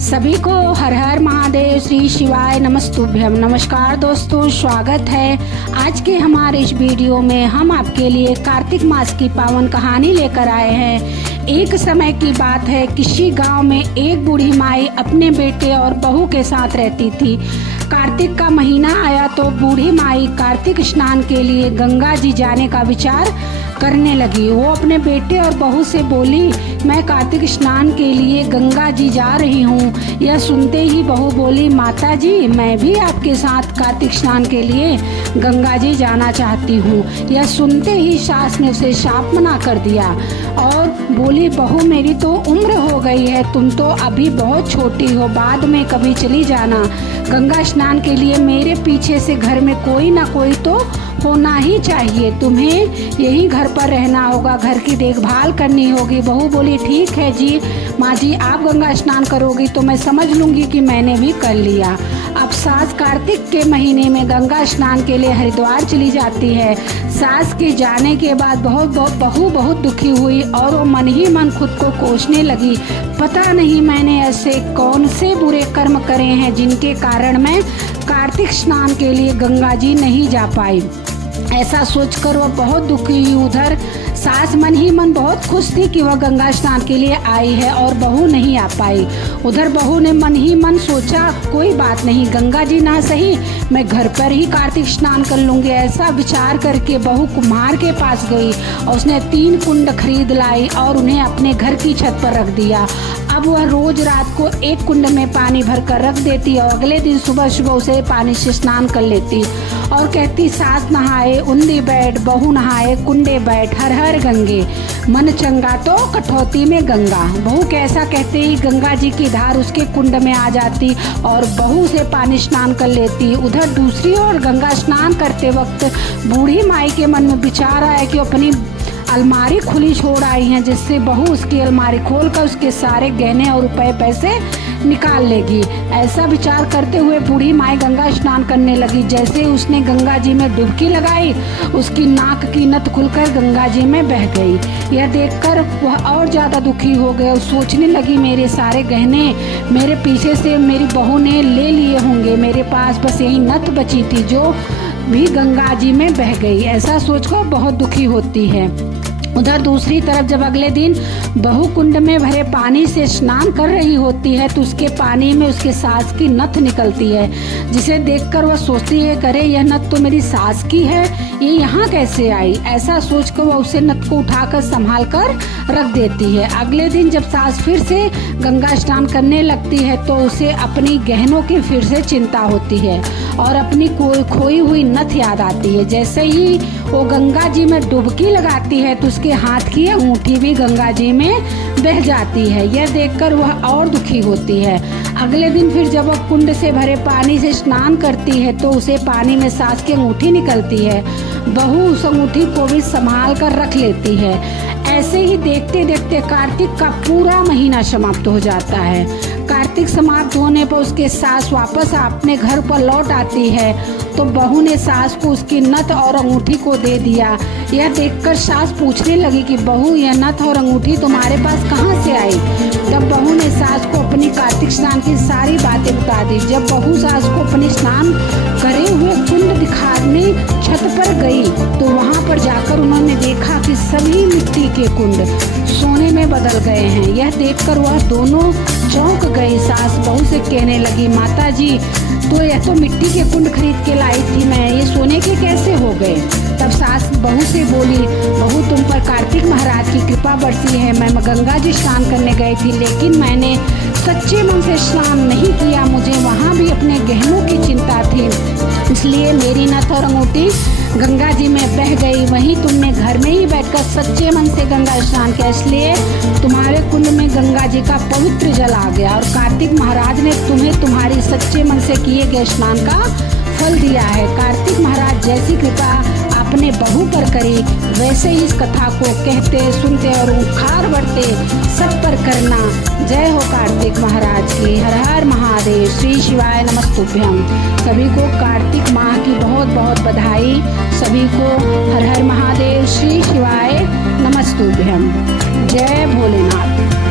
सभी को हर हर महादेव, श्री शिवाय नमस्तुभ्यम। नमस्कार दोस्तों, स्वागत है आज के हमारे इस वीडियो में। हम आपके लिए कार्तिक मास की पावन कहानी लेकर आए हैं। एक समय की बात है, किसी गांव में एक बूढ़ी माई अपने बेटे और बहू के साथ रहती थी। कार्तिक का महीना आया तो बूढ़ी माई कार्तिक स्नान के लिए गंगा जी जाने का विचार करने लगी। वो अपने बेटे और बहू से बोली, मैं कार्तिक स्नान के लिए गंगा जी जा रही हूँ। यह सुनते ही बहू बोली, माता जी मैं भी आपके साथ कार्तिक स्नान के लिए गंगा जी जाना चाहती हूँ। यह सुनते ही सास ने उसे शाप मना कर दिया और बोली, बहू मेरी तो उम्र हो गई है, तुम तो अभी बहुत छोटी हो, बाद में कभी चली जाना। गंगा स्नान के लिए मेरे पीछे से घर में कोई ना कोई तो होना ही चाहिए, तुम्हें यही घर पर रहना होगा, घर की देखभाल करनी होगी। बहू बोली, ठीक है जी माँ जी, आप गंगा स्नान करोगी तो मैं समझ लूँगी कि मैंने भी कर लिया। अब सास कार्तिक के महीने में गंगा स्नान के लिए हरिद्वार चली जाती है। सास के जाने के बाद बहू बहुत दुखी हुई और वो मन ही मन खुद को कोसने लगी, पता नहीं मैंने ऐसे कौन से बुरे कर्म करे हैं जिनके कारण मैं कार्तिक स्नान के लिए गंगा जी नहीं जा पाई। ऐसा सोचकर वह बहुत दुखी हुई। उधर सास मन ही मन बहुत खुश थी कि वह गंगा स्नान के लिए आई है और बहू नहीं आ पाई। उधर बहू ने मन ही मन सोचा, कोई बात नहीं, गंगा जी ना सही मैं घर पर ही कार्तिक स्नान कर लूँगी। ऐसा विचार करके बहू कुम्हार के पास गई और उसने 3 कुंड खरीद लाई और उन्हें अपने घर की छत पर रख दिया। अब वह रोज रात को एक कुंड में पानी भर कर रख देती और अगले दिन सुबह सुबह उसे पानी से स्नान कर लेती और कहती, सास नहाए उंदी बैठ, बहू नहाए कुंडे बैठ, हर हर गंगे, मन चंगा तो कठौती में गंगा। बहू कैसा कहते ही गंगा जी की धार उसके कुंड में आ जाती और बहू से पानी स्नान कर लेती। उधर दूसरी ओर गंगा स्नान करते वक्त बूढ़ी माई के मन में विचार आया कि अपनी अलमारी खुली छोड़ आई हैं, जिससे बहू उसकी अलमारी खोलकर उसके सारे गहने और रुपए पैसे निकाल लेगी। ऐसा विचार करते हुए बूढ़ी माई गंगा स्नान करने लगी। जैसे उसने गंगा जी में डुबकी लगाई, उसकी नाक की नथ खुलकर गंगा जी में बह गई। यह देखकर वह और ज़्यादा दुखी हो गए और सोचने लगी, मेरे सारे गहने मेरे पीछे से मेरी बहू ने ले लिए होंगे, मेरे पास बस यही नथ बची थी जो भी गंगा जी में बह गई। ऐसा सोचकर बहुत दुखी होती है। उधर दूसरी तरफ जब अगले दिन बहू कुंड में भरे पानी से स्नान कर रही होती है तो उसके पानी में उसके सास की नथ निकलती है, जिसे देखकर वह सोचती है, करे यह नथ तो मेरी सास की है, ये यहाँ कैसे आई। ऐसा सोचकर वह उसे नथ को उठाकर संभाल कर रख देती है। अगले दिन जब सास फिर से गंगा स्नान करने लगती है तो उसे अपनी गहनों की फिर से चिंता होती है और अपनी खोई हुई नथ याद आती है। जैसे ही वो गंगा जी में डुबकी लगाती है तो उसके हाथ की अंगूठी भी गंगा जी में बह जाती है। यह देखकर वह और दुखी होती है। अगले दिन फिर जब वह कुंड से भरे पानी से स्नान करती है तो उसे पानी में सास की अंगूठी निकलती है। बहू उस अंगूठी को भी संभाल कर रख लेती है। ऐसे ही देखते देखते कार्तिक का पूरा महीना समाप्त हो जाता है। कार्तिक समाप्त होने पर उसके सास वापस अपने घर पर लौट आती है तो बहू ने सास को उसकी नथ और अंगूठी को दे दिया। यह देखकर सास पूछने लगी कि बहू यह नथ और अंगूठी तुम्हारे पास कहाँ से आई। तब बहू ने सास को अपनी कार्तिक स्नान की सारी बातें बता दी। जब बहू सास को अपने स्नान करे हुए कुंड दिखाने छत पर गई तो वहाँ पर जाकर उन्होंने देखा कि सभी मिट्टी के कुंड सोने में बदल गए हैं। यह देखकर वह दोनों चौंक गई। सास बहू से कहने लगी, माता जी तो यह तो मिट्टी के कुंड खरीद के लाई थी मैं, ये सोने के कैसे हो गए। तब सास बहू से बोली, बहू तुम पर कार्तिक महाराज की कृपा बरसी है। मैं गंगा जी स्नान करने गई थी लेकिन मैंने सच्चे मन से स्नान नहीं किया, मुझे वहाँ भी अपने गहनों की चिंता थी, इसलिए मेरी नथ और अंगूठी गंगा जी में बह गई। वहीं तुमने घर में ही बैठकर सच्चे मन से गंगा स्नान किया, इसलिए तुम्हारे कुंड में गंगा जी का पवित्र जल आ गया और कार्तिक महाराज ने तुम्हें तुम्हारी सच्चे मन से किए गए स्नान का फल दिया है। कार्तिक महाराज जैसी कृपा अपने बहू पर करी वैसे ही इस कथा को कहते सुनते और उखार बढ़ते सब पर करना। जय हो कार्तिक महाराज की। हर हर महादेव, श्री शिवाय नमस्तुभ्यम। सभी को कार्तिक माह की बहुत बहुत बधाई। सभी को हर हर महादेव, श्री शिवाय नमस्तुभ्यम। जय भोलेनाथ।